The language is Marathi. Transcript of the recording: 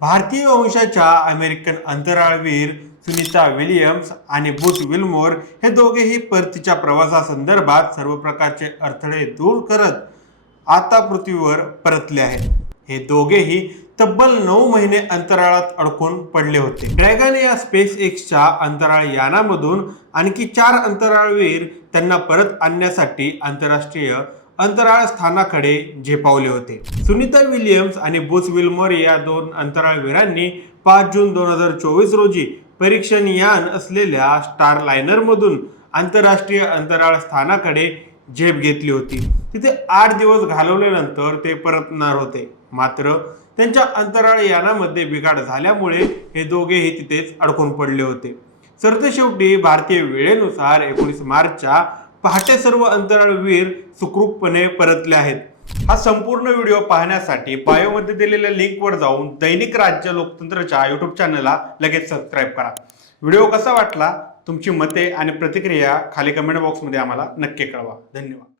भारतीय वंशाच्या अमेरिकन अंतराळवीर सुनीता विल्यम्स आणि बुच विल्मोर हे दोघेही परतीच्या प्रवासासंदर्भात सर्व प्रकारचे अडथळे दूर करत आता पृथ्वीवर परतले आहेत। हे दोघेही तब्बल 9 महिने अंतराळात अडकून पडले होते। ड्रॅगन या स्पेस एक्सच्या अंतराळ यानामधून आणखी 4 अंतराळवीर त्यांना परत आणण्यासाठी आंतरराष्ट्रीय अंतराळ स्थानाकडे झेपावले होते। सुनीता विल्यम्स आणि बुच विल्मोर या 2 अंतराळवीरांनी 5 जून 2024 रोजी परीक्षण यान असलेल्या स्टार लायनरमधून आंतरराष्ट्रीय अंतराळ स्थानाकडे झेप घेतली होती। तिथे 8 दिवस घालवल्यानंतर ते परतणार होते, मात्र त्यांच्या अंतराळ यानामध्ये बिघाड झाल्यामुळे हे दोघेही तिथेच अडकून पडले होते। सरतेशेवटी भारतीय वेळेनुसार 19 मार्चच्या पहाटे सर्व अंतराळवीर सुखरूपपणे परतले आहेत। हा संपूर्ण व्हिडिओ पाहण्यासाठी बायोमध्ये दिलेल्या लिंकवर जाऊन दैनिक राज्य लोकतंत्रच्या यूट्यूब चॅनलला लगेच सबस्क्राईब करा। व्हिडिओ कसा वाटला तुमची मते आणि प्रतिक्रिया खाली कमेंट बॉक्समध्ये आम्हाला नक्की कळवा। धन्यवाद।